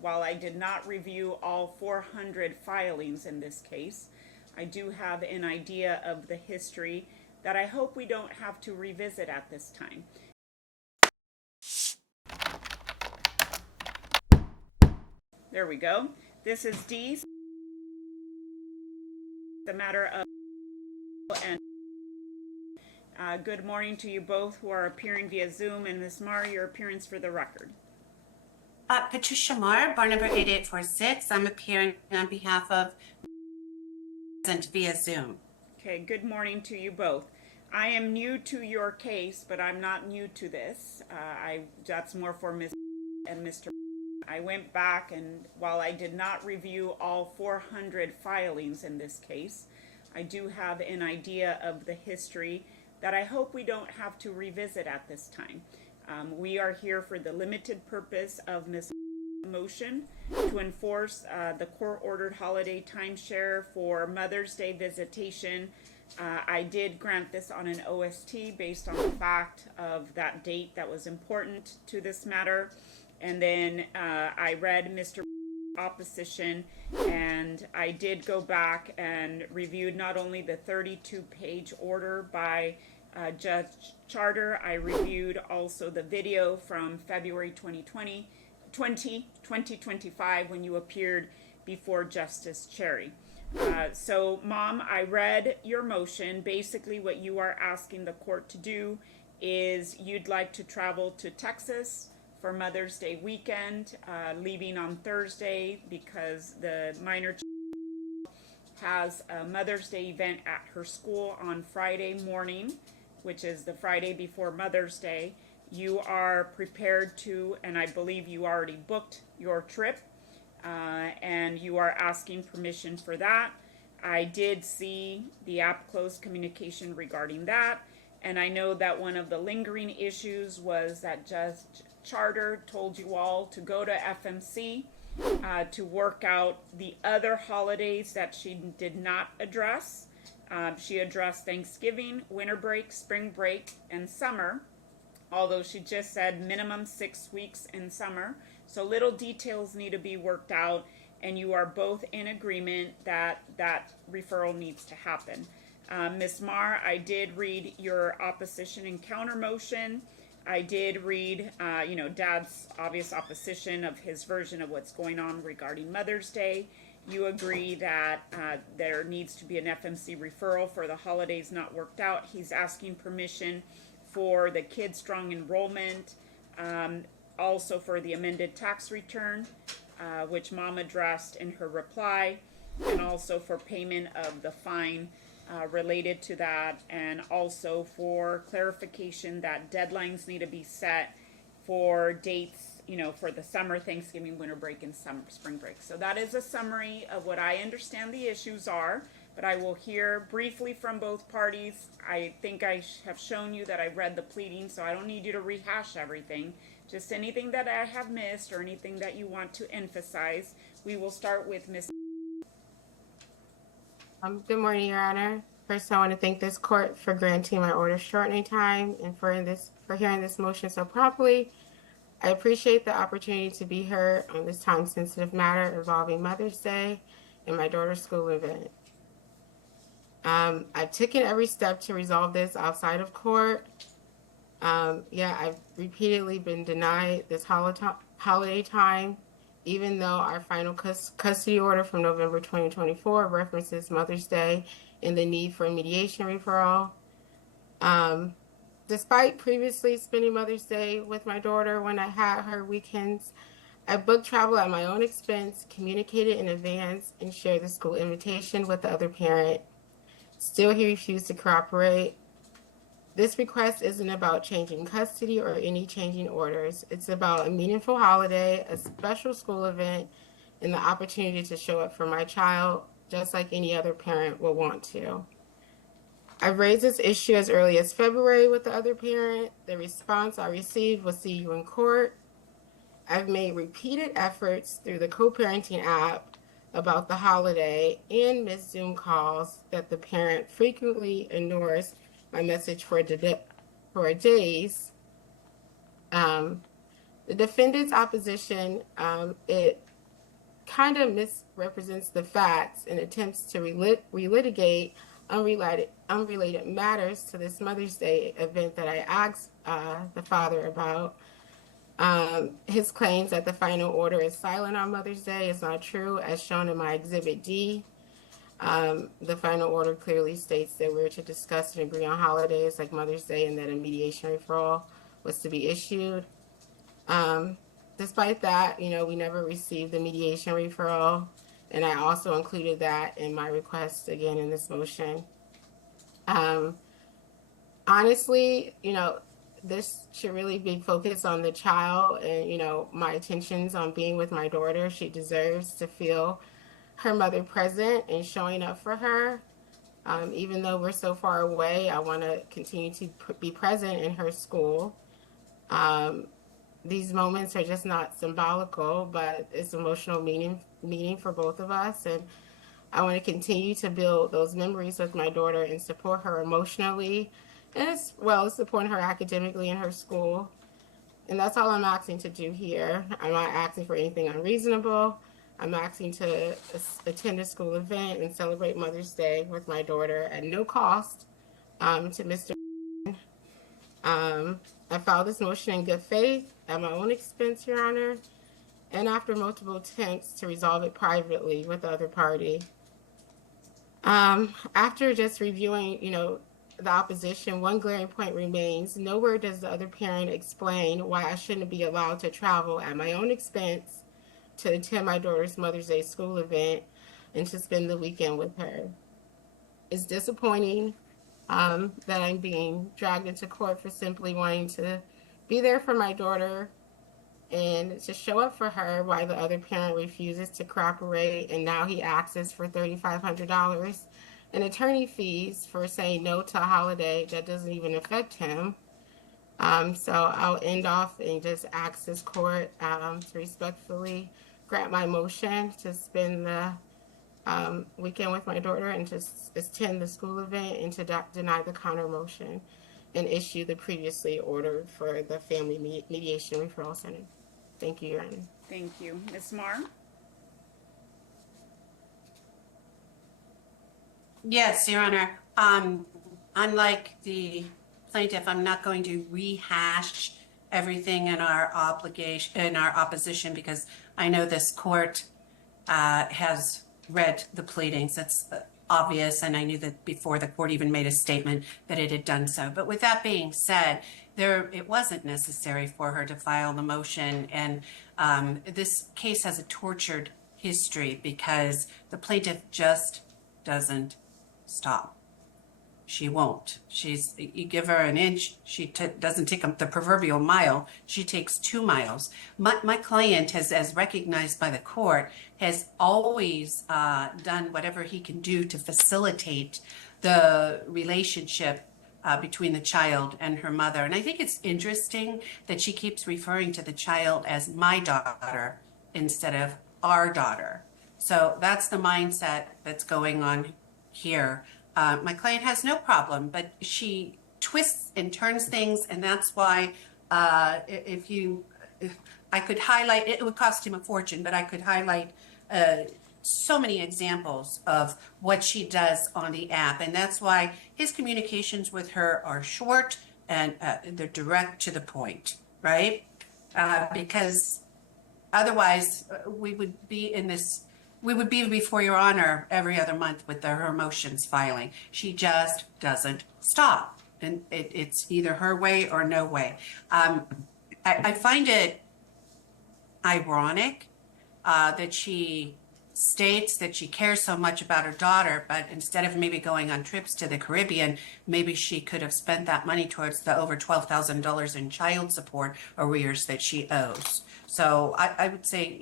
while I did not review all 400 filings in this case, I do have an idea of the history that I hope we don't have to revisit at this time. There we go. This is D, the matter of, and good morning to you both who are appearing via Zoom, and Ms. Marr, your appearance for the record. Patricia Marr, bar number 8846. I'm appearing on behalf of via Zoom. Okay, good morning to you both. I am new to your case, but I'm not new to this. That's more for Ms. and Mr. I went back, and while I did not review all 400 filings in this case, I do have an idea of the history that I hope we don't have to revisit at this time. We are here for the limited purpose of Ms. motion to enforce the court-ordered holiday timeshare for Mother's Day visitation. I did grant this on an OST based on the fact of that date that was important to this matter. And then I read Mr. opposition, and I did go back and reviewed not only the 32-page order by Judge Charter, I reviewed also the video from February 2025 when you appeared before Justice Cherry. So, Mom, I read your motion. Basically, what you are asking the court to do is you'd like to travel to Texas for Mother's Day weekend, leaving on Thursday because the minor has a Mother's Day event at her school on Friday morning, which is the Friday before Mother's Day. You are prepared to, and I believe you already booked your trip, and you are asking permission for that. I did see the app closed communication regarding that, and I know that one of the lingering issues was that Judge Charter told you all to go to FMC to work out the other holidays that she did not address. She addressed Thanksgiving, winter break, spring break, and summer, although she just said minimum 6 weeks in summer. So little details need to be worked out, and you are both in agreement that that referral needs to happen. Ms. Marr, I did read your opposition and counter motion. I did read, Dad's obvious opposition of his version of what's going on regarding Mother's Day. You agree that there needs to be an FMC referral for the holidays not worked out. He's asking permission for the Kid Strong enrollment, also for the amended tax return, which Mom addressed in her reply, and also for payment of the fine related to that, and also for clarification that deadlines need to be set for dates, for the summer, Thanksgiving, winter break, and spring break. So that is a summary of what I understand the issues are, but I will hear briefly from both parties. I think I have shown you that I read the pleading, so I don't need you to rehash everything. Just anything that I have missed or anything that you want to emphasize. We will start with Ms. Good morning, Your Honor. First, I want to thank this court for granting my order shortening time and for hearing this motion so promptly. I appreciate the opportunity to be heard on this time-sensitive matter involving Mother's Day and my daughter's school event. I've taken every step to resolve this outside of court. I've repeatedly been denied this holiday time, even though our final custody order from November 2024 references Mother's Day and the need for a mediation referral. Despite previously spending Mother's Day with my daughter when I had her weekends, I booked travel at my own expense, communicated in advance, and shared the school invitation with the other parent. Still, he refused to cooperate. This request isn't about changing custody or any changing orders. It's about a meaningful holiday, a special school event, and the opportunity to show up for my child, just like any other parent will want to. I've raised this issue as early as February with the other parent. The response I received was see you in court. I've made repeated efforts through the co-parenting app about the holiday and missed Zoom calls that the parent frequently ignores my message for days. The defendant's opposition, it kind of misrepresents the facts and attempts to relitigate unrelated matters to this Mother's Day event that I asked the father about. His claims that the final order is silent on Mother's Day is not true, as shown in my Exhibit D. The final order clearly states that we're to discuss and agree on holidays like Mother's Day and that a mediation referral was to be issued. Despite that, we never received the mediation referral, and I also included that in my request again in this motion. Honestly, this should really be focused on the child and, my intentions on being with my daughter. She deserves to feel her mother present and showing up for her. Even though we're so far away, I want to continue to be present in her school. These moments are just not symbolical, but it's emotional meaning for both of us. And I want to continue to build those memories with my daughter and support her emotionally, and as well as supporting her academically in her school. And that's all I'm asking to do here. I'm not asking for anything unreasonable. I'm asking to attend a school event and celebrate Mother's Day with my daughter at no cost to Mr. I filed this motion in good faith at my own expense, Your Honor, and after multiple attempts to resolve it privately with the other party. After just reviewing, the opposition, one glaring point remains. Nowhere does the other parent explain why I shouldn't be allowed to travel at my own expense to attend my daughter's Mother's Day school event and to spend the weekend with her. It's disappointing that I'm being dragged into court for simply wanting to be there for my daughter and to show up for her while the other parent refuses to cooperate, and now he asks for $3,500 in attorney fees for saying no to a holiday that doesn't even affect him. So I'll end off and just ask this court to respectfully grant my motion to spend the weekend with my daughter and to attend the school event, and to deny the counter motion and issue the previously ordered for the Family Mediation Referral Center. Thank you, Your Honor. Thank you. Ms. Marr? Yes, Your Honor. Unlike the plaintiff, I'm not going to rehash everything in our opposition, because I know this court has read the pleadings. It's obvious, and I knew that before the court even made a statement that it had done so. But with that being said, it wasn't necessary for her to file the motion, and this case has a tortured history because the plaintiff just doesn't stop. She won't. You give her an inch, she doesn't take the proverbial mile. She takes 2 miles. My client has, as recognized by the court, has always done whatever he can do to facilitate the relationship between the child and her mother. And I think it's interesting that she keeps referring to the child as my daughter instead of our daughter. So that's the mindset that's going on here. My client has no problem, but she twists and turns things, and that's why if I could highlight, it would cost him a fortune, but I could highlight so many examples of what she does on the app, and that's why his communications with her are short and they're direct to the point, right? Because otherwise we would be before Your Honor every other month with her motions filing. She just doesn't stop, and it's either her way or no way. I find it ironic that she states that she cares so much about her daughter, but instead of maybe going on trips to the Caribbean, maybe she could have spent that money towards the over $12,000 in child support arrears that she owes. So I would say,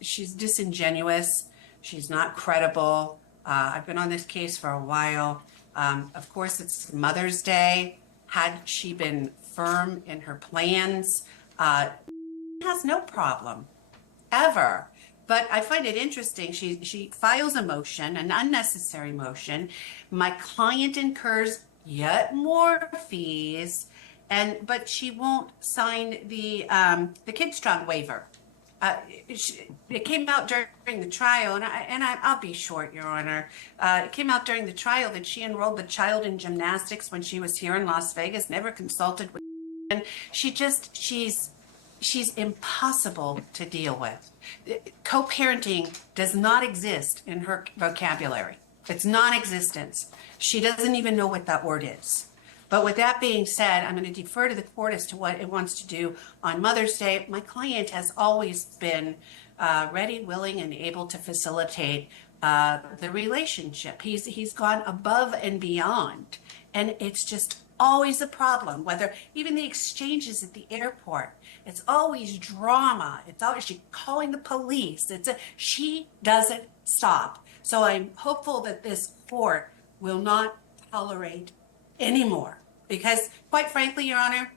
she's disingenuous. She's not credible. I've been on this case for a while. Of course, it's Mother's Day. Had she been firm in her plans, has no problem, ever. But I find it interesting. She files a motion, an unnecessary motion. My client incurs yet more fees, but she won't sign the Kidstrong waiver. uh, it came out during the trial, I'll be short, Your Honor. It came out during the trial that she enrolled the child in gymnastics when she was here in Las Vegas, never consulted with, and she's impossible to deal with. Co-parenting does not exist in her vocabulary. It's non-existent. She doesn't even know what that word is. But with that being said, I'm going to defer to the court as to what it wants to do on Mother's Day. My client has always been ready, willing, and able to facilitate the relationship. He's gone above and beyond, and it's just always a problem. Whether even the exchanges at the airport, it's always drama. It's always she calling the police. She doesn't stop. So I'm hopeful that this court will not tolerate anymore. Because quite frankly, Your Honor,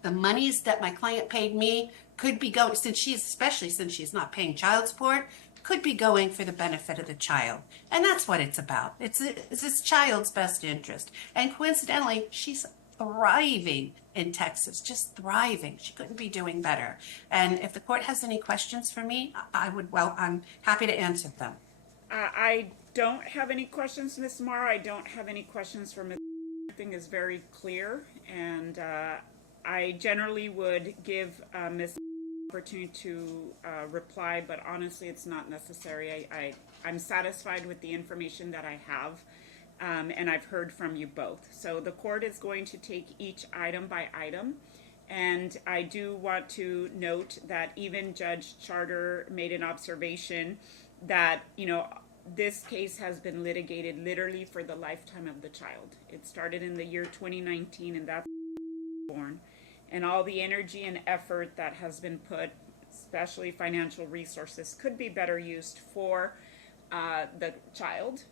the monies that my client paid me could be going, especially since she's not paying child support, could be going for the benefit of the child. And that's what it's about. It's this child's best interest. And coincidentally, she's thriving in Texas, just thriving. She couldn't be doing better. And if the court has any questions for me, I'm happy to answer them. I don't have any questions, Ms. Marr. I don't have any questions for Ms. Everything is very clear, and I generally would give Ms. opportunity to reply, but honestly, it's not necessary. I'm satisfied with the information that I have, and I've heard from you both. So the court is going to take each item by item, and I do want to note that even Judge Charter made an observation that, this case has been litigated literally for the lifetime of the child. It started in the year 2019, and that's born. And all the energy and effort that has been put, especially financial resources, could be better used for the child,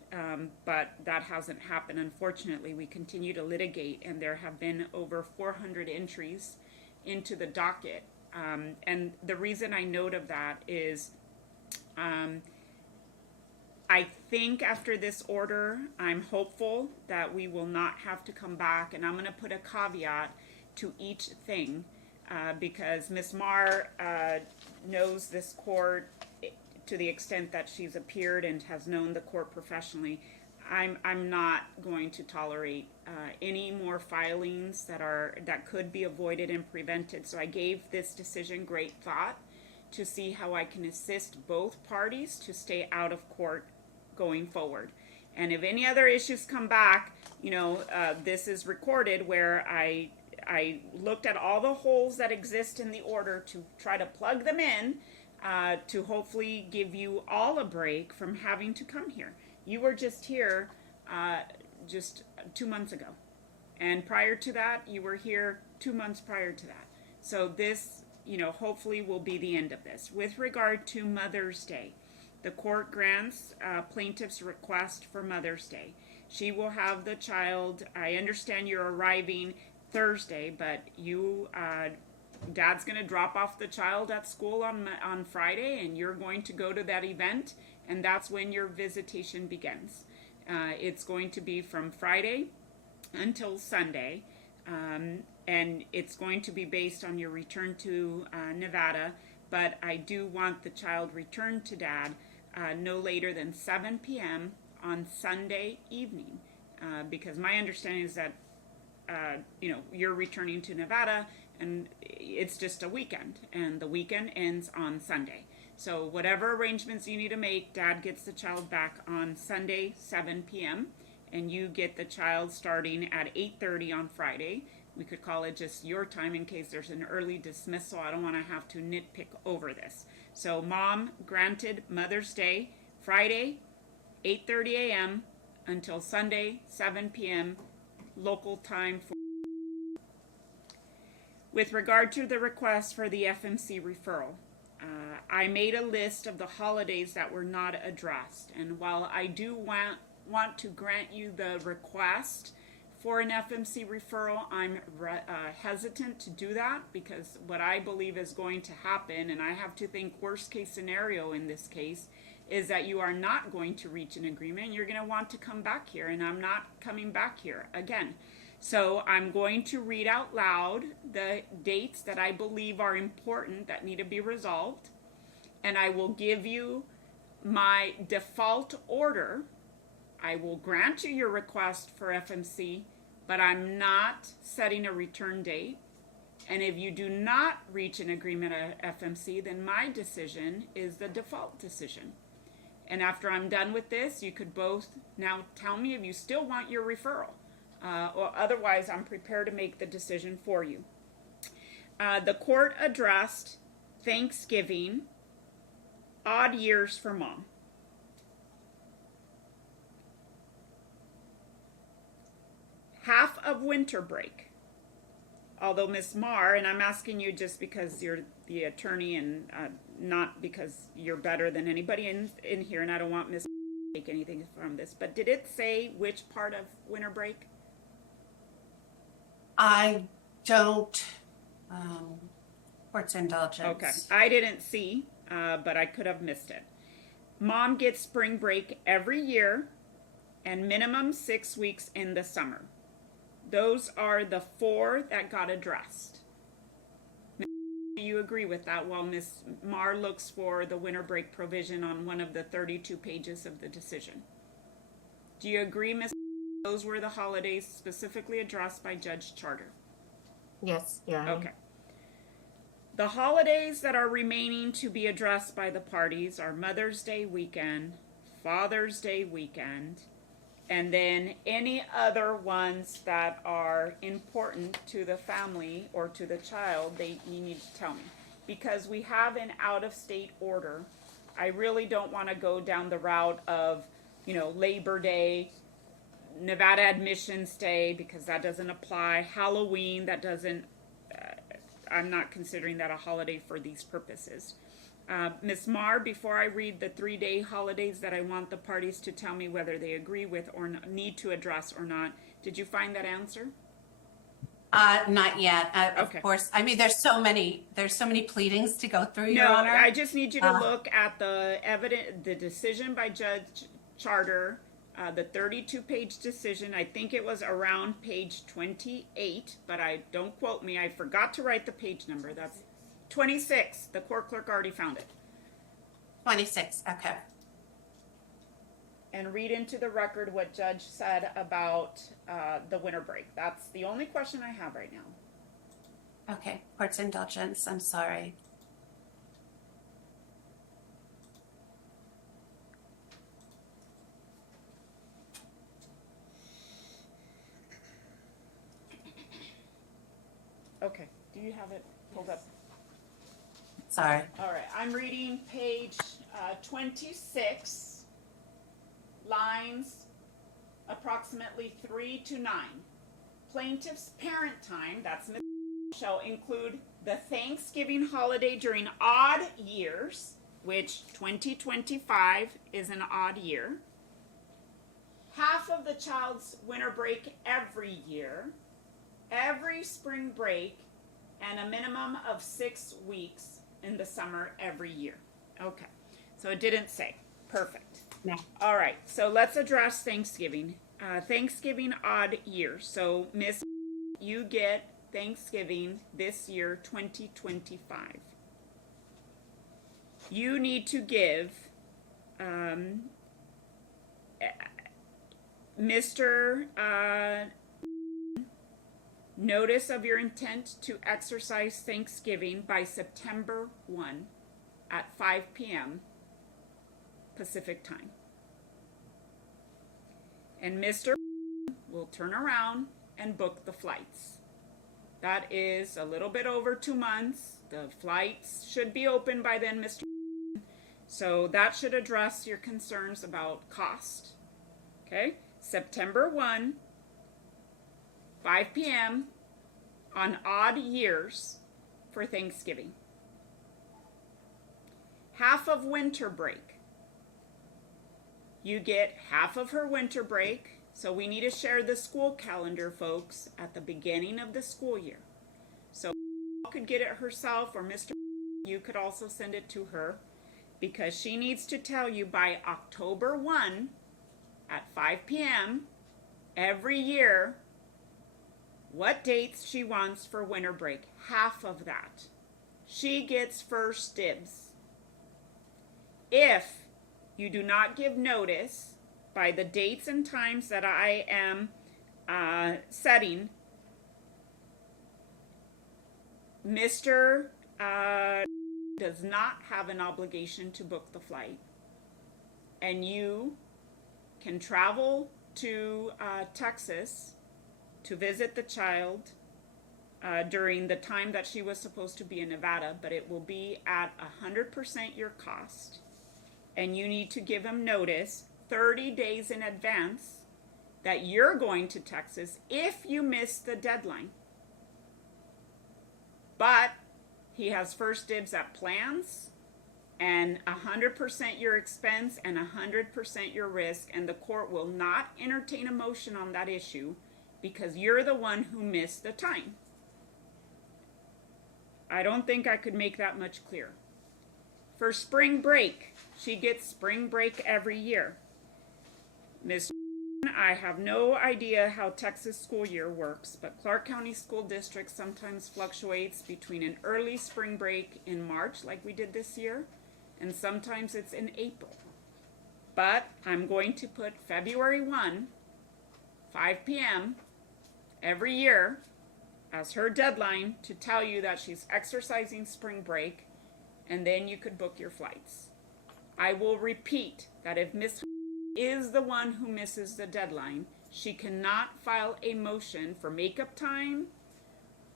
but that hasn't happened. Unfortunately, we continue to litigate, and there have been over 400 entries into the docket. And the reason I note of that is I think after this order, I'm hopeful that we will not have to come back, and I'm going to put a caveat to each thing because Ms. Marr knows this court to the extent that she's appeared and has known the court professionally. I'm not going to tolerate any more filings that could be avoided and prevented. So I gave this decision great thought to see how I can assist both parties to stay out of court going forward. And if any other issues come back, this is recorded where I looked at all the holes that exist in the order to try to plug them in to hopefully give you all a break from having to come here. You were just here just 2 months ago. And prior to that, you were here 2 months prior to that. So this, hopefully will be the end of this. With regard to Mother's Day, the court grants plaintiff's request for Mother's Day. She will have the child. I understand you're arriving Thursday, but Dad's going to drop off the child at school on Friday, and you're going to go to that event, and that's when your visitation begins. It's going to be from Friday until Sunday, and it's going to be based on your return to Nevada, but I do want the child returned to Dad no later than 7 p.m. on Sunday evening, because my understanding is that you're returning to Nevada and it's just a weekend, and the weekend ends on Sunday. So whatever arrangements you need to make, Dad gets the child back on Sunday 7 p.m. and you get the child starting at 8:30 on Friday. We could call it just your time in case there's an early dismissal. I don't want to have to nitpick over this. So Mom granted Mother's Day, Friday, 8:30 a.m. until Sunday, 7 p.m. local time. With regard to the request for the FMC referral, I made a list of the holidays that were not addressed. And while I do want to grant you the request for an FMC referral, I'm hesitant to do that because what I believe is going to happen, and I have to think worst case scenario in this case, is that you are not going to reach an agreement. You're going to want to come back here, and I'm not coming back here again. So I'm going to read out loud the dates that I believe are important that need to be resolved. and I will give you my default order. I will grant you your request for FMC, but I'm not setting a return date. And if you do not reach an agreement at FMC, then my decision is the default decision. And after I'm done with this, you could both now tell me if you still want your referral. Or otherwise, I'm prepared to make the decision for you. The court addressed Thanksgiving, odd years for mom. Half of winter break. Although Ms. Marr, and I'm asking you just because you're the attorney and not because you're better than anybody in here, and I don't want Ms. to take anything from this, but did it say which part of winter break? I don't, court's indulgence. Okay, I didn't see, but I could have missed it. Mom gets spring break every year and minimum 6 weeks in the summer. Those are the 4 that got addressed. Do you agree with that? While Ms. Marr looks for the winter break provision on one of the 32 pages of the decision. Do you agree, Ms.? Those were the holidays specifically addressed by Judge Charter. Yes, Your Honor. Okay. The holidays that are remaining to be addressed by the parties are Mother's Day weekend, Father's Day weekend, and then any other ones that are important to the family or to the child, you need to tell me. Because we have an out-of-state order, I really don't want to go down the route of, Labor Day, Nevada Admissions Day, because that doesn't apply. Halloween, that doesn't, I'm not considering that a holiday for these purposes. Ms. Marr, before I read the 3-day holidays that I want the parties to tell me whether they agree with or need to address or not, did you find that answer? Not yet. Okay. Of course. I mean, there's so many pleadings to go through, Your No, Honor. I just need you to look at the decision by Judge Charter, the 32-page decision. I think it was around page 28, but don't quote me. I forgot to write the page number. That's 26. The court clerk already found it. 26. Okay. And read into the record what Judge said about the winter break. That's the only question I have right now. Okay. Court's indulgence. I'm sorry. Okay. Do you have it pulled up? Sorry. All right. I'm reading page 26, lines approximately 3 to 9. Plaintiff's parent time, that's Ms. shall include the Thanksgiving holiday during odd years, which 2025 is an odd year. Half of the child's winter break every year, every spring break, and a minimum of 6 weeks in the summer every year. Okay, so it didn't say. Perfect. No. All right, so let's address Thanksgiving. Thanksgiving odd year. So, Miss, you get Thanksgiving this year, 2025. You need to give Mr. Notice of your intent to exercise Thanksgiving by September 1 at 5 p.m. Pacific time. And Mr. will turn around and book the flights. That is a little bit over 2 months. The flights should be open by then, Mr. So that should address your concerns about cost. Okay? September 1, 5 p.m. on odd years for Thanksgiving. Half of winter break. You get half of her winter break, so we need to share the school calendar, folks, at the beginning of the school year. So you could get it herself, or Mr. You could also send it to her, because she needs to tell you by October 1 at 5 p.m. every year what dates she wants for winter break. Half of that. She gets first dibs. If you do not give notice by the dates and times that I am setting, Mr. Does not have an obligation to book the flight, and you can travel to Texas to visit the child during the time that she was supposed to be in Nevada, but it will be at 100% your cost. And you need to give him notice 30 days in advance that you're going to Texas if you miss the deadline. But he has first dibs at plans and 100% your expense and 100% your risk, and the court will not entertain a motion on that issue because you're the one who missed the time. I don't think I could make that much clearer. For spring break, she gets spring break every year. Miss, I have no idea how Texas school year works, but Clark County School District sometimes fluctuates between an early spring break in March, like we did this year, and sometimes it's in April. But I'm going to put February 1, 5 p.m. every year as her deadline to tell you that she's exercising spring break, and then you could book your flights. I will repeat that if Miss is the one who misses the deadline, she cannot file a motion for makeup time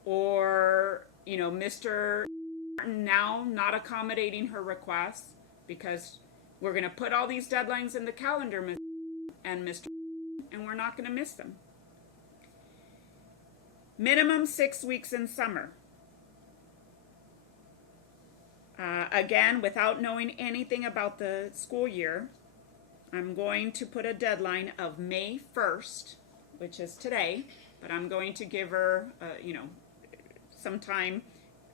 or, Mr. now not accommodating her requests, because we're going to put all these deadlines in the calendar, Ms. and Mr. and we're not going to miss them. Minimum 6 weeks in summer. Again, without knowing anything about the school year, I'm going to put a deadline of May 1st, which is today, but I'm going to give her, some time.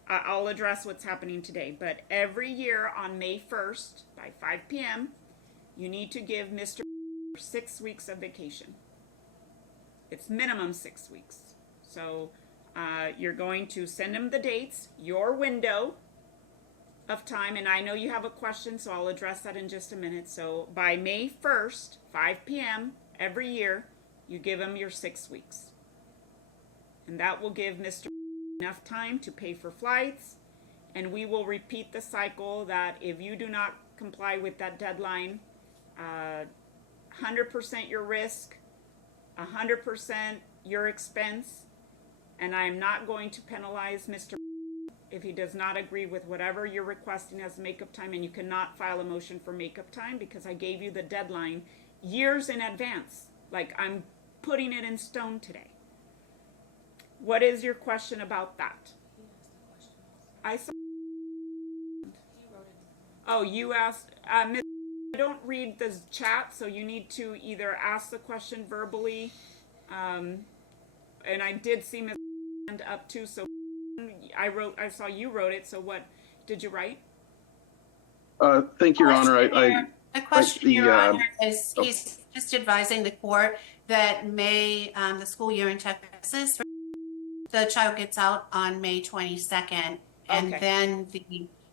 I'll address what's happening today. But every year on May 1st by 5 p.m., you need to give Mr. 6 weeks of vacation. It's minimum 6 weeks. So you're going to send him the dates, your window of time, and I know you have a question, so I'll address that in just a minute. So by May 1st, 5 p.m. every year, you give him your 6 weeks. And that will give Mr. enough time to pay for flights, and we will repeat the cycle that if you do not comply with that deadline, 100% your risk, 100% your expense, and I'm not going to penalize Mr. if he does not agree with whatever you're requesting as makeup time, and you cannot file a motion for makeup time because I gave you the deadline years in advance. Like, I'm putting it in stone today. What is your question about that? I saw. Oh, you asked. Ms. I don't read the chat, so you need to either ask the question verbally, and I did see Ms. hand up too, so I saw you wrote it, so what did you write? Thank you, Your Honor. The question, Your Honor, is he's just advising the court that the school year in Texas, the child gets out on May 22nd, and then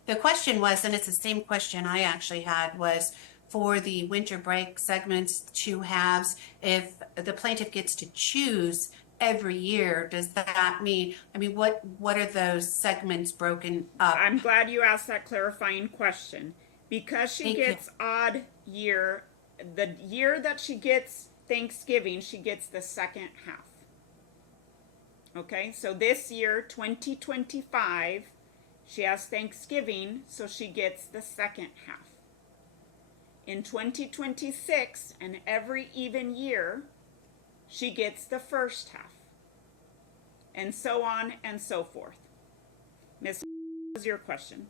the question was, and it's the same question I actually had, was for the winter break segments, 2 halves, if the plaintiff gets to choose every year, does that mean, what are those segments broken up? I'm glad you asked that clarifying question. Because she gets odd year, the year that she gets Thanksgiving, she gets the second half. Okay, so this year, 2025, she has Thanksgiving, so she gets the second half. In 2026, and every even year, she gets the first half. And so on and so forth. Ms. What was your question?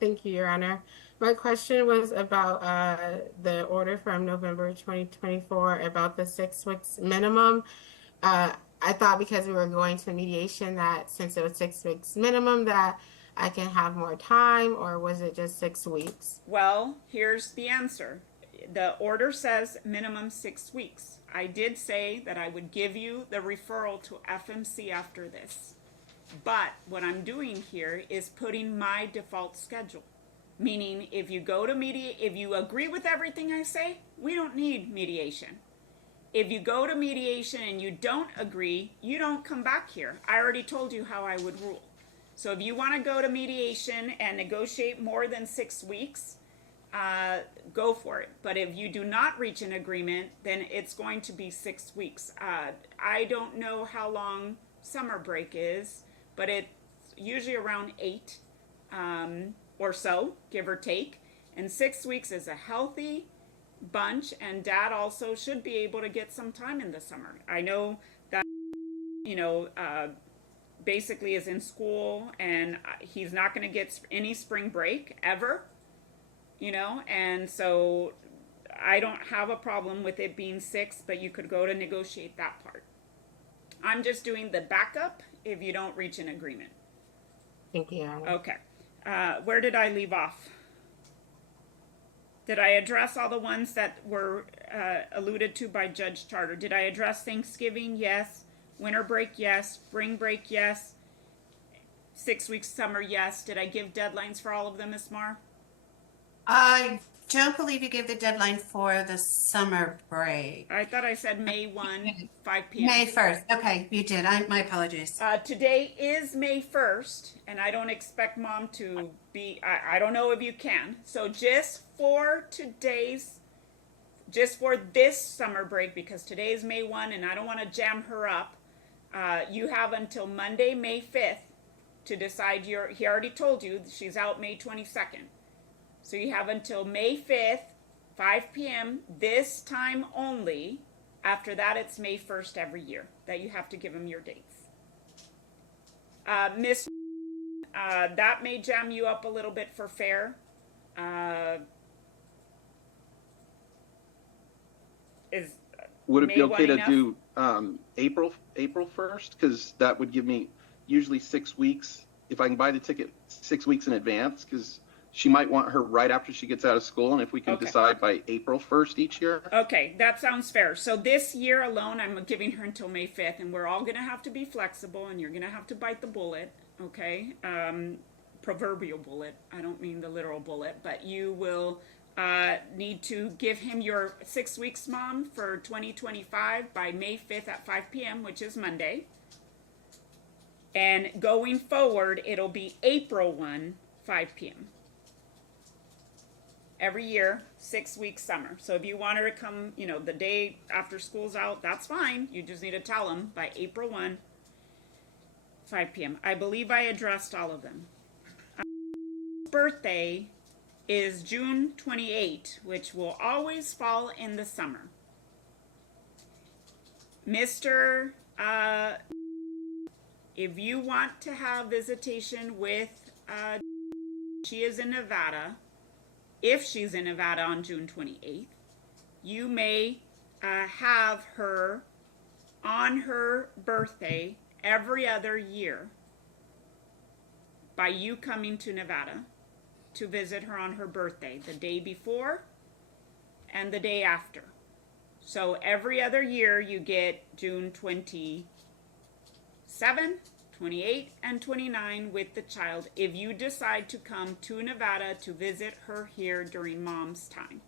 Thank you, Your Honor. My question was about the order from November 2024 about the 6 weeks minimum. I thought because we were going to mediation that since it was 6 weeks minimum that I can have more time, or was it just 6 weeks? Well, here's the answer. The order says minimum 6 weeks. I did say that I would give you the referral to FMC after this. But what I'm doing here is putting my default schedule. Meaning, if you go to if you agree with everything I say, we don't need mediation. If you go to mediation and you don't agree, you don't come back here. I already told you how I would rule. So if you want to go to mediation and negotiate more than 6 weeks, go for it. But if you do not reach an agreement, then it's going to be 6 weeks. I don't know how long summer break is, but it's usually around 8 or so, give or take. And 6 weeks is a healthy bunch, and Dad also should be able to get some time in the summer. I know that, basically is in school, and he's not going to get any spring break ever, and so I don't have a problem with it being 6, but you could go to negotiate that part. I'm just doing the backup if you don't reach an agreement. Thank you. Okay. Where did I leave off? Did I address all the ones that were alluded to by Judge Charter? Did I address Thanksgiving? Yes. Winter break? Yes. Spring break? Yes. 6 weeks summer? Yes. Did I give deadlines for all of them, Ms. Marr? I don't believe you gave the deadline for the summer break. I thought I said May 1, 5 p.m. May 1st. Okay, you did. My apologies. Today is May 1st, and I don't expect Mom to be, I don't know if you can. So just for this summer break, because today is May 1 and I don't want to jam her up, you have until Monday, May 5th to decide he already told you she's out May 22nd. So you have until May 5th, 5 p.m., this time only. After that, it's May 1st every year that you have to give them your dates. Miss, that may jam you up a little bit for fair. Would it May be okay 1 to enough? do April 1st? Because that would give me usually 6 weeks. If I can buy the ticket 6 weeks in advance, because she might want her right after she gets out of school, and if we can Okay. decide by April 1st each year. Okay, that sounds fair. So this year alone, I'm giving her until May 5th, and we're all going to have to be flexible, and you're going to have to bite the bullet, okay? Proverbial bullet. I don't mean the literal bullet, but you will need to give him your 6 weeks, Mom, for 2025 by May 5th at 5 p.m., which is Monday. And going forward, it'll be April 1, 5 p.m. Every year, 6 weeks summer. So if you want her to come, the day after school's out, that's fine. You just need to tell them by April 1, 5 p.m. I believe I addressed all of them. Birthday is June 28, which will always fall in the summer. Mr. If you want to have visitation with, she is in Nevada. If she's in Nevada on June 28th, you may have her on her birthday every other year by you coming to Nevada to visit her on her birthday, the day before and the day after. So every other year you get June 27, 28, and 29 with the child if you decide to come to Nevada to visit her here during Mom's time.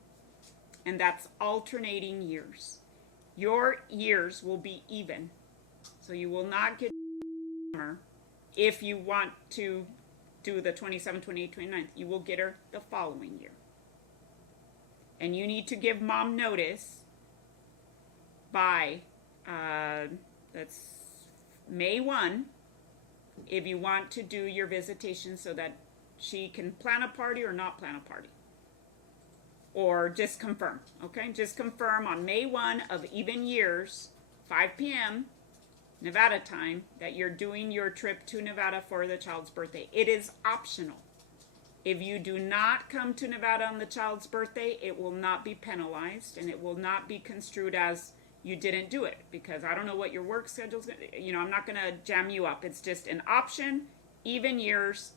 And that's alternating years. Your years will be even. So you will not get summer if you want to do the 27, 28, 29. You will get her the following year. And you need to give Mom notice by, that's May 1, if you want to do your visitation so that she can plan a party or not plan a party. Or just confirm, okay? Just confirm on May 1 of even years, 5 p.m., Nevada time, that you're doing your trip to Nevada for the child's birthday. It is optional. If you do not come to Nevada on the child's birthday, it will not be penalized, and it will not be construed as you didn't do it, because I don't know what your work schedule's gonna, I'm not gonna jam you up. It's just an option, even years,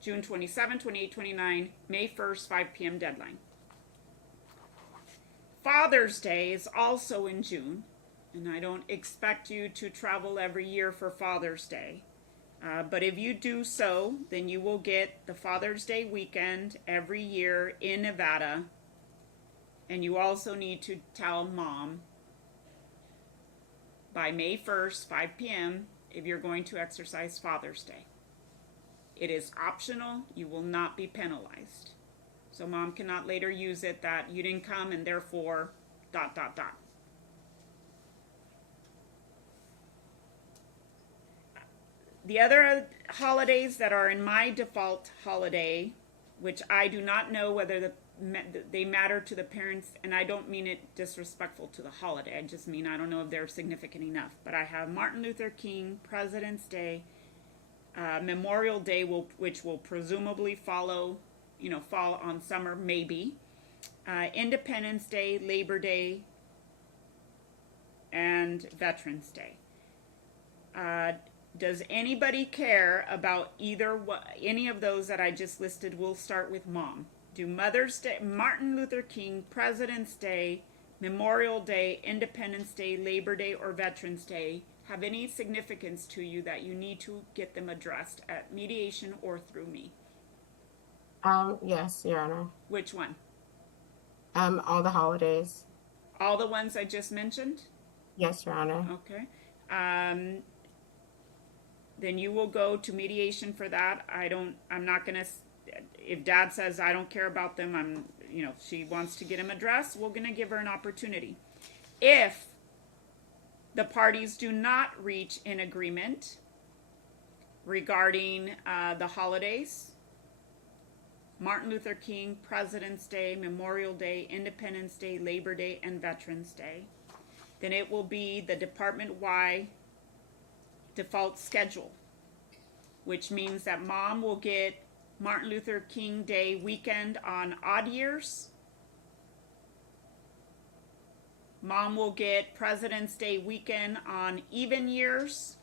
June 27, 28, 29, May 1st, 5 p.m. deadline. Father's Day is also in June, and I don't expect you to travel every year for Father's Day. But if you do so, then you will get the Father's Day weekend every year in Nevada. And you also need to tell mom by May 1st, 5 p.m., if you're going to exercise Father's Day. It is optional. You will not be penalized. So mom cannot later use it that you didn't come and therefore ... The other holidays that are in my default holiday, which I do not know whether they matter to the parents, and I don't mean it disrespectful to the holiday. I just mean I don't know if they're significant enough. But I have Martin Luther King, President's Day, Memorial Day, which will presumably fall on summer, maybe. Independence Day, Labor Day, and Veterans Day. Does anybody care about any of those that I just listed? We'll start with mom. Do Mother's Day, Martin Luther King, President's Day, Memorial Day, Independence Day, Labor Day, or Veterans Day have any significance to you that you need to get them addressed at mediation or through me? Yes, Your Honor. Which one? All the holidays. All the ones I just mentioned? Yes, Your Honor. Okay. Then you will go to mediation for that. I'm not gonna, if dad says I don't care about them, she wants to get them addressed, we're gonna give her an opportunity. If the parties do not reach an agreement regarding the holidays, Martin Luther King, President's Day, Memorial Day, Independence Day, Labor Day, and Veterans Day, then it will be the department-wide default schedule, which means that mom will get Martin Luther King Day weekend on odd years. Mom will get President's Day weekend on even years.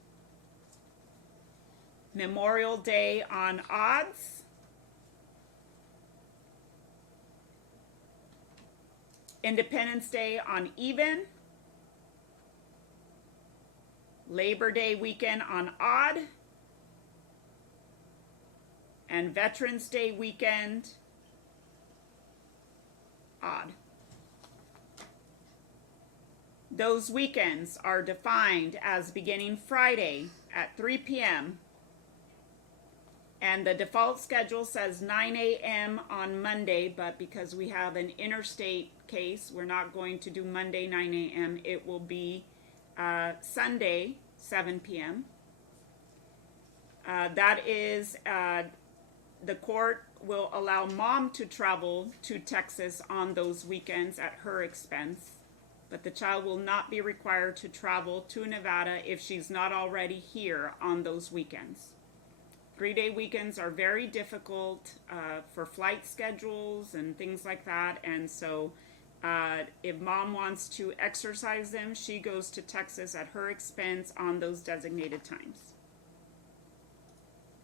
Memorial Day on odds. Independence Day on even. Labor Day weekend on odd, and Veterans Day weekend odd. Those weekends are defined as beginning Friday at 3 p.m. and the default schedule says 9 a.m. on Monday, but because we have an interstate case, we're not going to do Monday 9 a.m. It will be Sunday, 7 p.m. That is, the court will allow mom to travel to Texas on those weekends at her expense, but the child will not be required to travel to Nevada if she's not already here on those weekends. 3-day weekends are very difficult for flight schedules and things like that, and so if mom wants to exercise them, she goes to Texas at her expense on those designated times.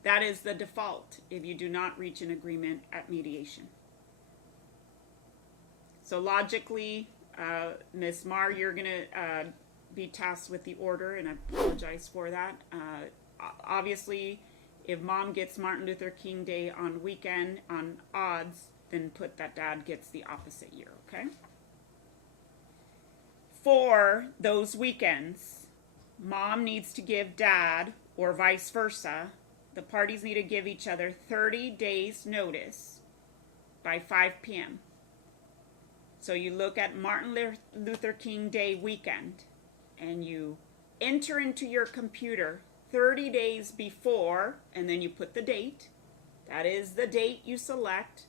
That is the default if you do not reach an agreement at mediation. So logically, Ms. Marr, you're going to be tasked with the order, and I apologize for that. Obviously, if mom gets Martin Luther King Day on weekend on odds, then put that dad gets the opposite year, okay? For those weekends, mom needs to give dad, or vice versa, the parties need to give each other 30 days notice by 5 p.m. So you look at Martin Luther King Day weekend and you enter into your computer 30 days before, and then you put the date. That is the date you select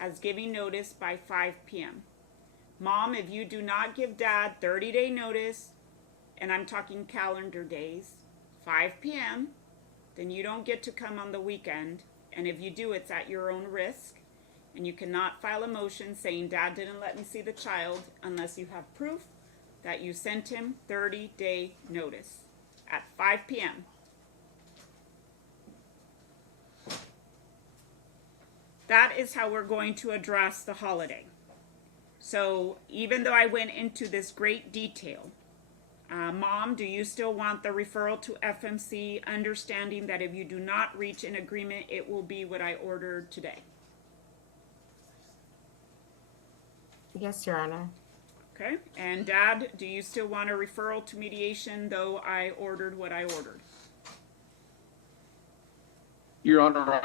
as giving notice by 5 p.m. Mom, if you do not give dad 30-day notice, and I'm talking calendar days, 5 p.m., then you don't get to come on the weekend. And if you do, it's at your own risk. And you cannot file a motion saying dad didn't let me see the child unless you have proof that you sent him 30-day notice at 5 p.m. That is how we're going to address the holiday. So even though I went into this great detail, Mom, do you still want the referral to FMC, understanding that if you do not reach an agreement, it will be what I ordered today? Yes, Your Honor. Okay. And Dad, do you still want a referral to mediation, though I ordered what I ordered? Your Honor,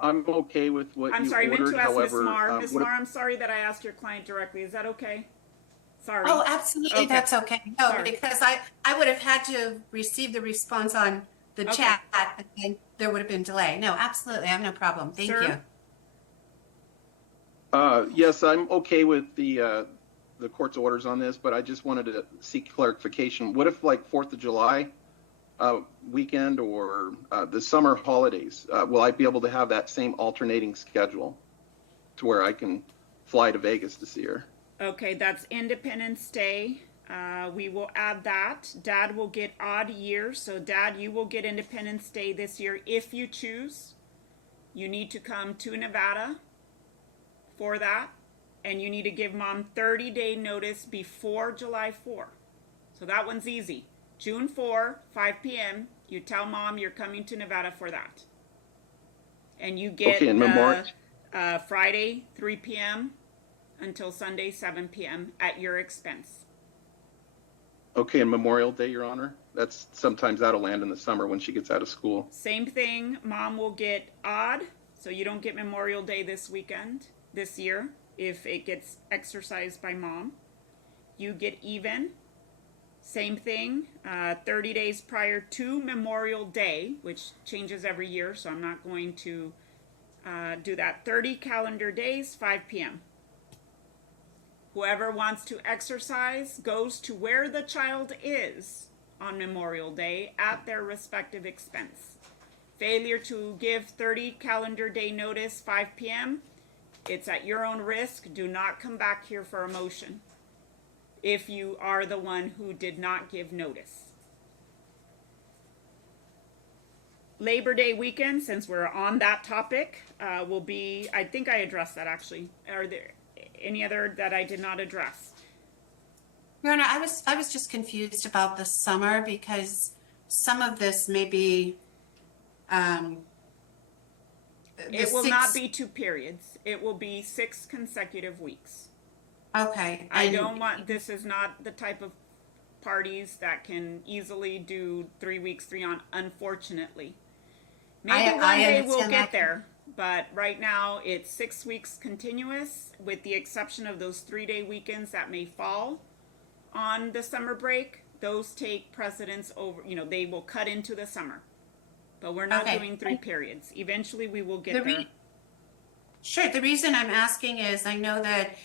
I'm okay with what I'm you sorry, I meant ordered. to ask Ms. However, Marr. Ms. what Marr, I'm sorry that I asked your client directly. Is that okay? Sorry. Oh, absolutely. Okay. That's okay. No, Sorry. because I would have had to receive the response on the Okay. chat, and then there would have been delay. No, absolutely. I have no problem. Thank Sir? you. Yes, I'm okay with the court's orders on this, but I just wanted to seek clarification. What if, like, 4th of July weekend or the summer holidays, will I be able to have that same alternating schedule to where I can fly to Vegas to see her? Okay, that's Independence Day. We will add that. Dad will get odd years. So, Dad, you will get Independence Day this year if you choose. You need to come to Nevada for that. And you need to give Mom 30-day notice before July 4. So that one's easy. June 4, 5 p.m., you tell Mom you're coming to Nevada for that. And you get Okay, and Friday, 3 p.m., until Sunday, 7 p.m. at your expense. Okay, and Memorial Day, Your Honor? Sometimes that'll land in the summer when she gets out of school. Same thing. Mom will get odd, so you don't get Memorial Day this year, if it gets exercised by Mom. You get even. Same thing. 30 days prior to Memorial Day, which changes every year, so I'm not going to do that. 30 calendar days, 5 p.m. Whoever wants to exercise goes to where the child is on Memorial Day at their respective expense. Failure to give 30 calendar day notice, 5 p.m., it's at your own risk. Do not come back here for a motion if you are the one who did not give notice. Labor Day weekend, since we're on that topic, will be, I think I addressed that actually. Are there any other that I did not address? Your Honor, I was just confused about the summer because some of this may be. It will not be 2 periods. It will be 6 consecutive weeks. Okay. I don't want, this is not the type of parties that can easily do 3 weeks, 3 on, unfortunately. Maybe one day we'll get there, but right now it's 6 weeks continuous, with the exception of those 3-day weekends that may fall on the summer break. Those take precedence over, they will cut into the summer. But we're not doing 3 periods. Eventually we will get there. Sure. The reason I'm asking is I know that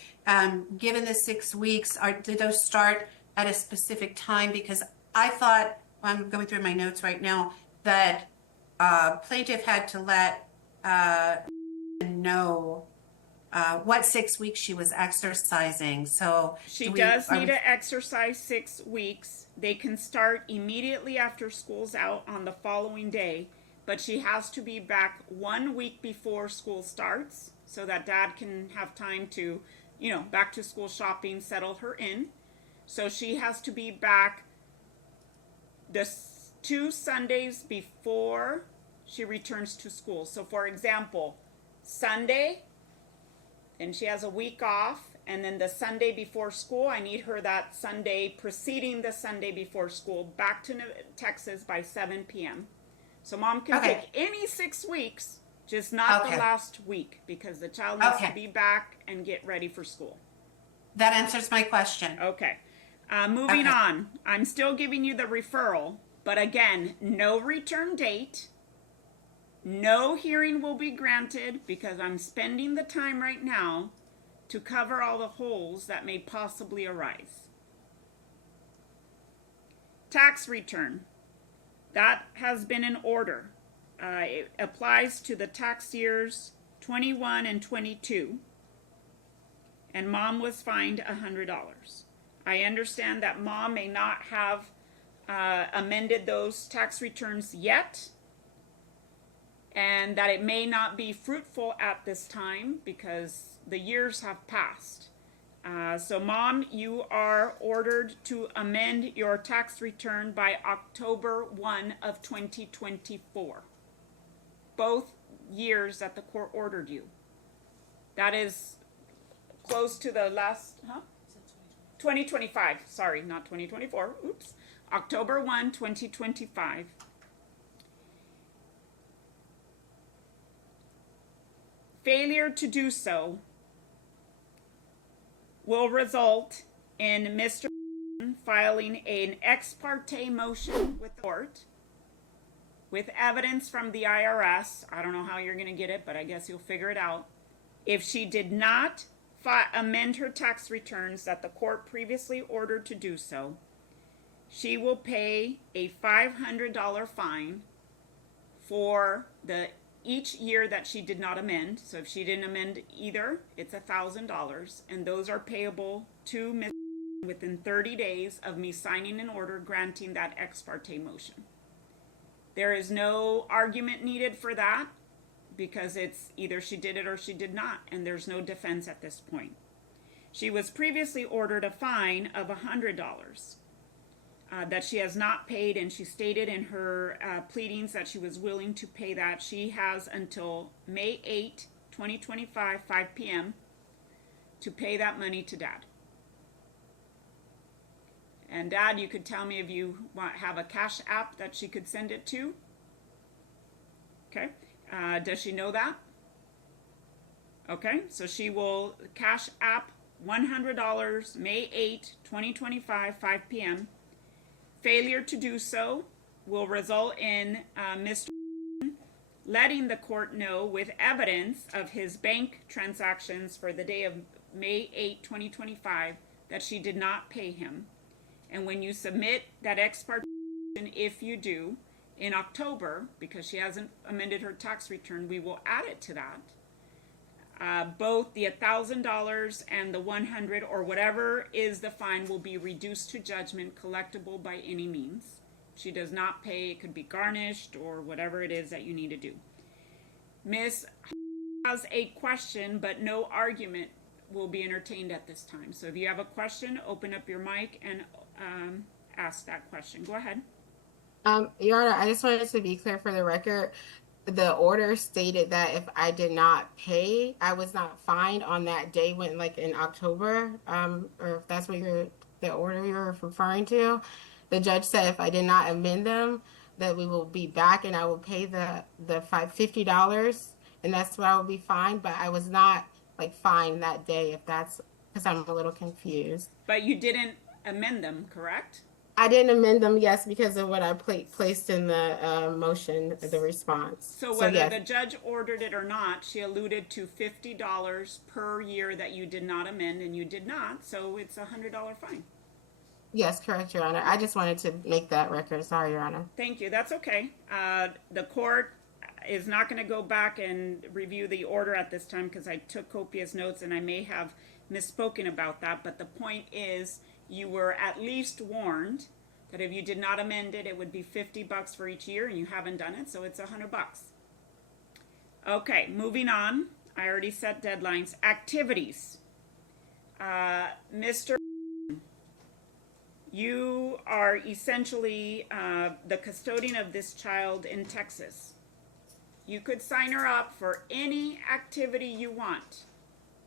given the 6 weeks, did those start at a specific time? Because I thought, I'm going through my notes right now, that plaintiff had to let know what 6 weeks she was exercising. So she does need to exercise 6 weeks. They can start immediately after school's out on the following day, but she has to be back 1 week before school starts so that Dad can have time to, back to school shopping, settle her in. So she has to be back the 2 Sundays before she returns to school. So for example, Sunday, and she has a week off, and then the Sunday before school, I need her that Sunday preceding the Sunday before school back to Texas by 7 p.m. So Mom can pick any 6 weeks, just not the last week, because the child needs to be back and get ready for school. That answers my question. Okay. Moving on. I'm still giving you the referral, but again, no return date. No hearing will be granted because I'm spending the time right now to cover all the holes that may possibly arise. Tax return. That has been in order. It applies to the tax years 21 and 22. And Mom was fined $100. I understand that Mom may not have amended those tax returns yet, and that it may not be fruitful at this time because the years have passed. So Mom, you are ordered to amend your tax return by October 1 of 2024. Both years that the court ordered you. That is close to the last, 2025, sorry, not 2024, oops. October 1, 2025. Failure to do so will result in Mr. filing an ex parte motion with the court with evidence from the IRS. I don't know how you're going to get it, but I guess you'll figure it out. If she did not amend her tax returns that the court previously ordered to do so, she will pay a $500 fine for each year that she did not amend. So if she didn't amend either, it's $1,000, and those are payable to Ms. within 30 days of me signing an order granting that ex parte motion. There is no argument needed for that because it's either she did it or she did not, and there's no defense at this point. She was previously ordered a fine of $100 that she has not paid, and she stated in her pleadings that she was willing to pay that. She has until May 8, 2025, 5 p.m. to pay that money to Dad. And Dad, you could tell me if you have a cash app that she could send it to. Okay. Does she know that? Okay. So she will cash app $100 May 8, 2025, 5 p.m. Failure to do so will result in Mr. letting the court know with evidence of his bank transactions for the day of May 8, 2025, that she did not pay him. And when you submit that ex parte, if you do, in October, because she hasn't amended her tax return, we will add it to that. Both the $1,000 and the $100 or whatever is the fine will be reduced to judgment, collectible by any means. If she does not pay, it could be garnished or whatever it is that you need to do. Miss has a question, but no argument will be entertained at this time. So if you have a question, open up your mic and ask that question. Go ahead. Your Honor, I just wanted to be clear for the record. The order stated that if I did not pay, I was not fined on that day when, like in October, or if that's what the order you're referring to. The judge said if I did not amend them, that we will be back and I will pay the $50, and that's what I will be fined. But I was not like fined that day, if that's because I'm a little confused. But you didn't amend them, correct? I didn't amend them, yes, because of what I placed in the motion, the response. So whether yes. the judge ordered it or not, she alluded to $50 per year that you did not amend, and you did not, so it's a $100 fine. Yes, correct, Your Honor. I just wanted to make that record. Sorry, Your Honor. Thank you. That's okay. The court is not going to go back and review the order at this time because I took copious notes and I may have misspoken about that, but the point is, you were at least warned that if you did not amend it, it would be $50 for each year, and you haven't done it, so it's $100. Okay, moving on. I already set deadlines. Activities. Mr. You are essentially the custodian of this child in Texas. You could sign her up for any activity you want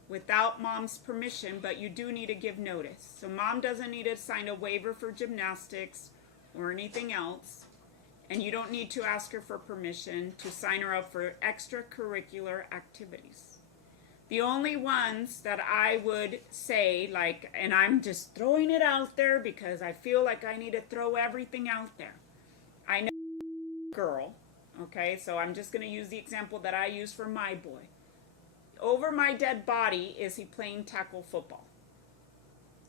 without Mom's permission, but you do need to give notice. So Mom doesn't need to sign a waiver for gymnastics or anything else, and you don't need to ask her for permission to sign her up for extracurricular activities. The only ones that I would say, like, and I'm just throwing it out there because I feel like I need to throw everything out there. I know girl, okay, so I'm just going to use the example that I use for my boy. Over my dead body is he playing tackle football,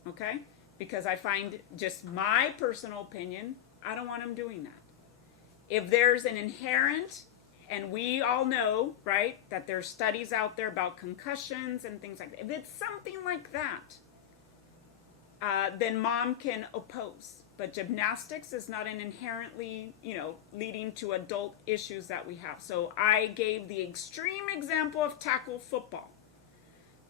okay? Because I find, just my personal opinion, I don't want him doing that. If there's an inherent, and we all know, right, that there's studies out there about concussions and things like that. If it's something like that, then Mom can oppose. But gymnastics is not an inherently, leading to adult issues that we have. So I gave the extreme example of tackle football.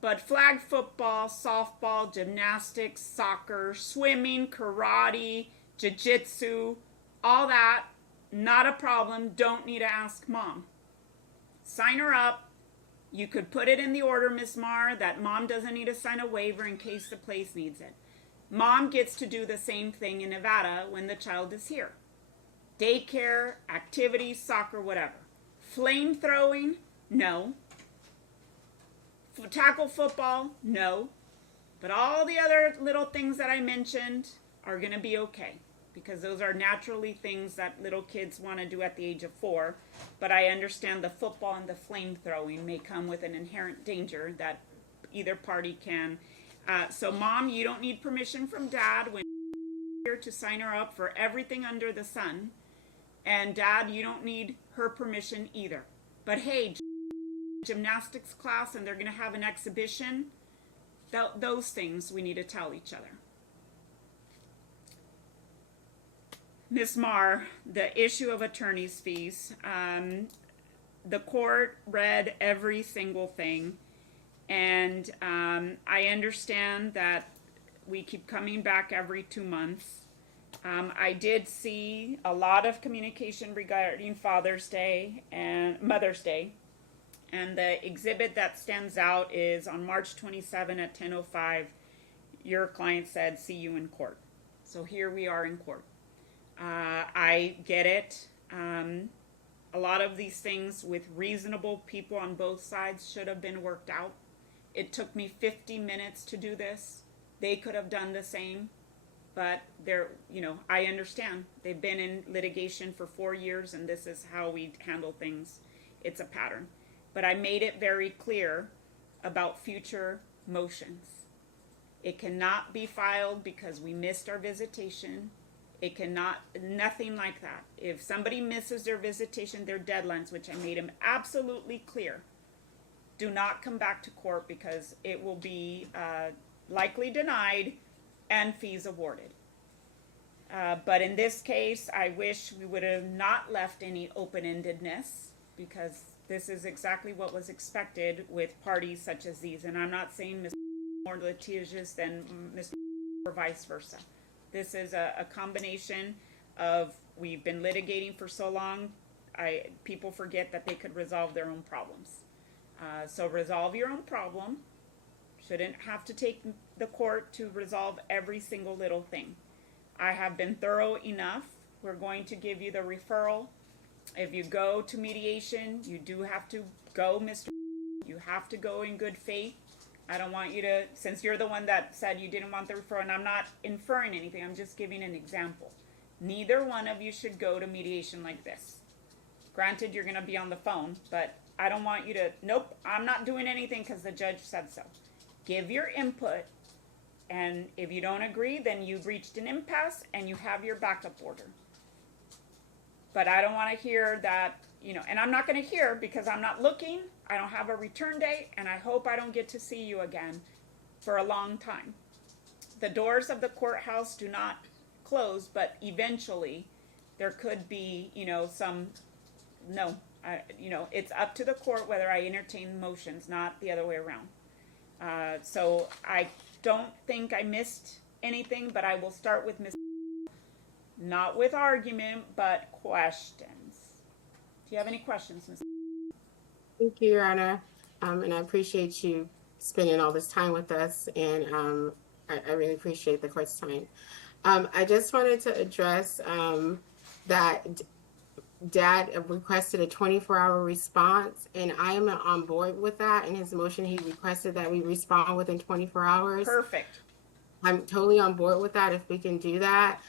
But flag football, softball, gymnastics, soccer, swimming, karate, jiu-jitsu, all that, not a problem. Don't need to ask mom. Sign her up. You could put it in the order, Miss Marr, that mom doesn't need to sign a waiver in case the place needs it. Mom gets to do the same thing in Nevada when the child is here. Daycare, activities, soccer, whatever. Flame throwing, no. Tackle football, no. But all the other little things that I mentioned are going to be okay, because those are naturally things that little kids want to do at the age of 4. But I understand the football and the flame throwing may come with an inherent danger that either party can. So mom, you don't need permission from dad when you're here to sign her up for everything under the sun. And dad, you don't need her permission either. But hey, gymnastics class and they're going to have an exhibition, those things we need to tell each other. Ms. Marr, the issue of attorney's fees, the court read every single thing, and I understand that we keep coming back every 2 months. I did see a lot of communication regarding Father's Day and Mother's Day. And the exhibit that stands out is on March 27 at 10:05, your client said, see you in court. So here we are in court. I get it. A lot of these things with reasonable people on both sides should have been worked out. It took me 50 minutes to do this. They could have done the same, but I understand. They've been in litigation for 4 years and this is how we handle things. It's a pattern. But I made it very clear about future motions. It cannot be filed because we missed our visitation. It cannot, nothing like that. If somebody misses their visitation, their deadlines, which I made them absolutely clear, do not come back to court because it will be likely denied and fees awarded. But in this case, I wish we would have not left any open-endedness, because this is exactly what was expected with parties such as these. And I'm not saying Ms. more litigious than Ms. or vice versa. This is a combination of, we've been litigating for so long, people forget that they could resolve their own problems. So resolve your own problem. Shouldn't have to take the court to resolve every single little thing. I have been thorough enough. We're going to give you the referral. If you go to mediation, you do have to go, Mr. You have to go in good faith. I don't want you to, since you're the one that said you didn't want the referral, and I'm not inferring anything, I'm just giving an example. Neither one of you should go to mediation like this. Granted, you're going to be on the phone, but I don't want you to, nope, I'm not doing anything because the judge said so. Give your input, and if you don't agree, then you've reached an impasse and you have your backup order. But I don't want to hear that, and I'm not going to hear because I'm not looking, I don't have a return date, and I hope I don't get to see you again for a long time. The doors of the courthouse do not close, but eventually there could be, it's up to the court whether I entertain motions, not the other way around. So I don't think I missed anything, but I will start with Ms. Not with argument, but questions. Do you have any questions, Ms.? Thank you, Your Honor. And I appreciate you spending all this time with us, and I really appreciate the court's time. I just wanted to address that Dad requested a 24-hour response, and I am on board with that. In his motion, he requested that we respond within 24 hours. Perfect. I'm totally on board with that if we can do that.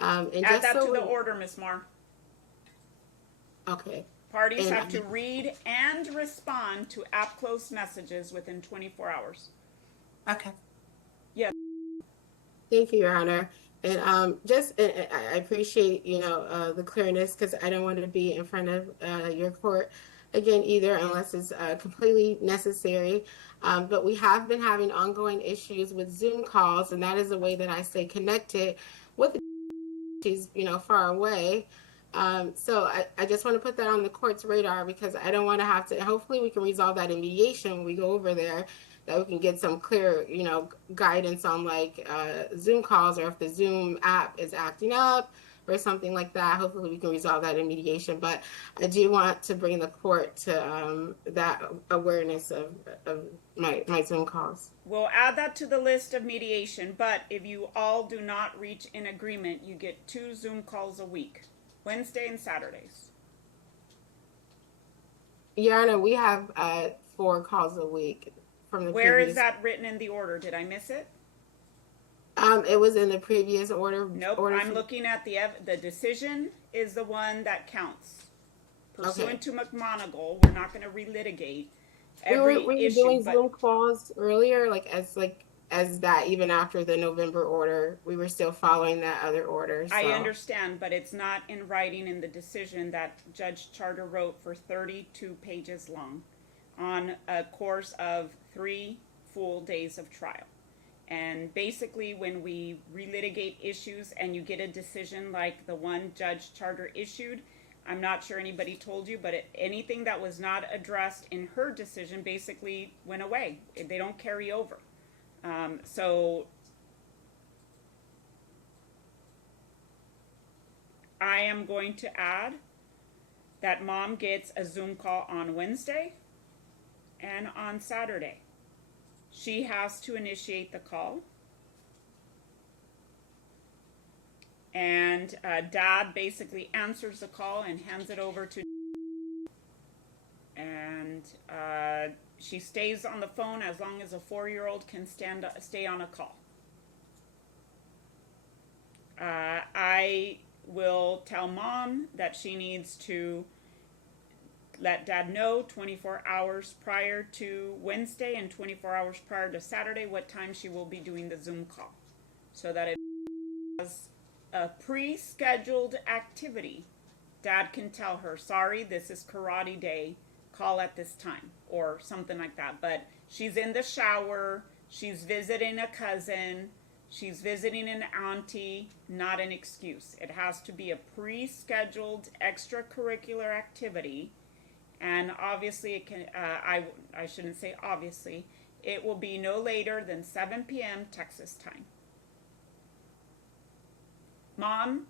And Add that to the order, Ms. Marr. Okay. Parties have to read and respond to app closed messages within 24 hours. Okay. Yes. Thank you, Your Honor. And I appreciate, the clearness, because I don't want to be in front of your court again either, unless it's completely necessary. But we have been having ongoing issues with Zoom calls, and that is a way that I stay connected with the she's, far away. So I just want to put that on the court's radar, because I don't want to have to, hopefully we can resolve that in mediation when we go over there. that we can get some clear, guidance on like Zoom calls, or if the Zoom app is acting up or something like that. Hopefully we can resolve that in mediation. But I do want to bring the court to that awareness of my Zoom calls. We'll add that to the list of mediation, but if you all do not reach an agreement, you get 2 Zoom calls a week, Wednesday and Saturdays. Your Honor, we have 4 calls a week from the Where previous. is that written in the order? Did I miss it? It was in the previous order. Nope, I'm looking at the decision is the one that counts. Pursuant to McMonigal, we're not going to relitigate every we were issue. doing But Zoom calls earlier, as that, even after the November order, we were still following that other order. So. I understand, but it's not in writing in the decision that Judge Charter wrote for 32 pages long on a course of 3 full days of trial. And basically, when we relitigate issues and you get a decision like the one Judge Charter issued, I'm not sure anybody told you, but anything that was not addressed in her decision basically went away. They don't carry over. So I am going to add that mom gets a Zoom call on Wednesday and on Saturday. She has to initiate the call. And dad basically answers the call and hands it over to, and she stays on the phone as long as a 4-year-old can stay on a call. I will tell mom that she needs to let dad know 24 hours prior to Wednesday and 24 hours prior to Saturday what time she will be doing the Zoom call, so that it has a pre-scheduled activity. Dad can tell her, sorry, this is karate day, call at this time, or something like that. But she's in the shower, she's visiting a cousin, she's visiting an auntie, not an excuse. It has to be a pre-scheduled extracurricular activity. And obviously it can, I shouldn't say obviously, it will be no later than 7 p.m. Texas time. Mom,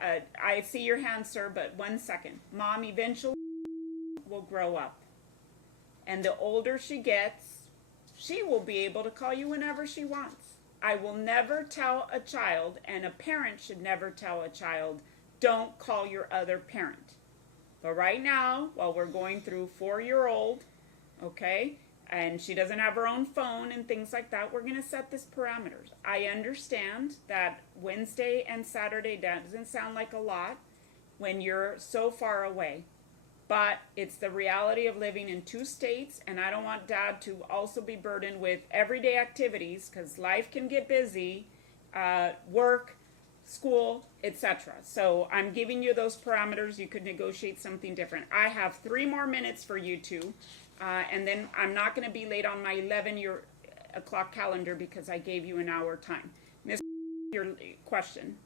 I see your hand, sir, but 1 second. Mom eventually will grow up. And the older she gets, she will be able to call you whenever she wants. I will never tell a child, and a parent should never tell a child, don't call your other parent. But right now, while we're going through 4-year-old, okay, and she doesn't have her own phone and things like that, we're going to set this parameters. I understand that Wednesday and Saturday doesn't sound like a lot when you're so far away, but it's the reality of living in 2 states, and I don't want dad to also be burdened with everyday activities, because life can get busy, work, school, etc. So I'm giving you those parameters. You could negotiate something different. I have 3 more minutes for you two. And then I'm not going to be late on my 11 o'clock calendar because I gave you an hour time. Miss, your question.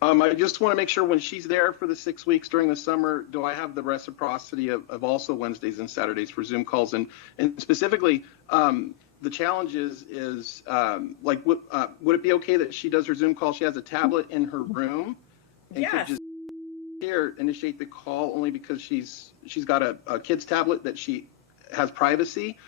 I just want to make sure when she's there for the 6 weeks during the summer, do I have the reciprocity of also Wednesdays and Saturdays for Zoom calls? And specifically, the challenge is like, would it be okay that she does her Zoom call? She has a tablet in her room and Yes. could just here initiate the call only because she's got a kid's tablet that she has privacy.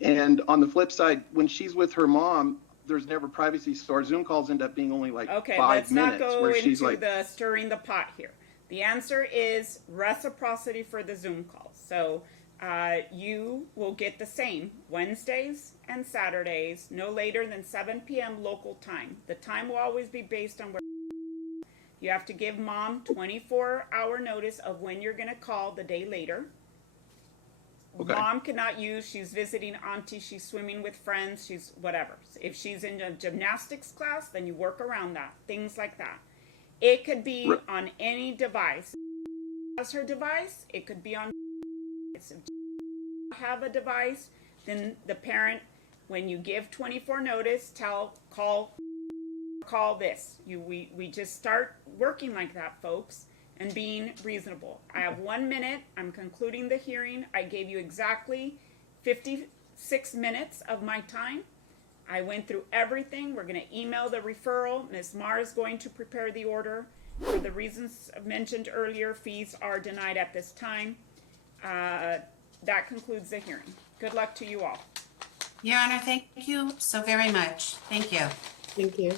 And on the flip side, when she's with her mom, there's never privacy, so our Zoom calls end up being only like 5 minutes. Okay, let's not go where she's into like, the stirring the pot here. The answer is reciprocity for the Zoom calls. So you will get the same Wednesdays and Saturdays, no later than 7 p.m. local time. The time will always be based on where you have to give mom 24-hour notice of when you're going to call the day later. Okay. Mom cannot use, she's visiting auntie, she's swimming with friends, she's whatever. If she's in a gymnastics class, then you work around that, things like that. It could be on any device. As her device, it could be on. If you have a device, then the parent, when you give 24 notice, call this. We just start working like that, folks, and being reasonable. I have 1 minute. I'm concluding the hearing. I gave you exactly 50 6 minutes of my time. I went through everything. We're going to email the referral. Ms. Marr is going to prepare the order. For the reasons mentioned earlier, fees are denied at this time. That concludes the hearing. Good luck to you all. Your Honor, thank you so very much. Thank you. Thank you.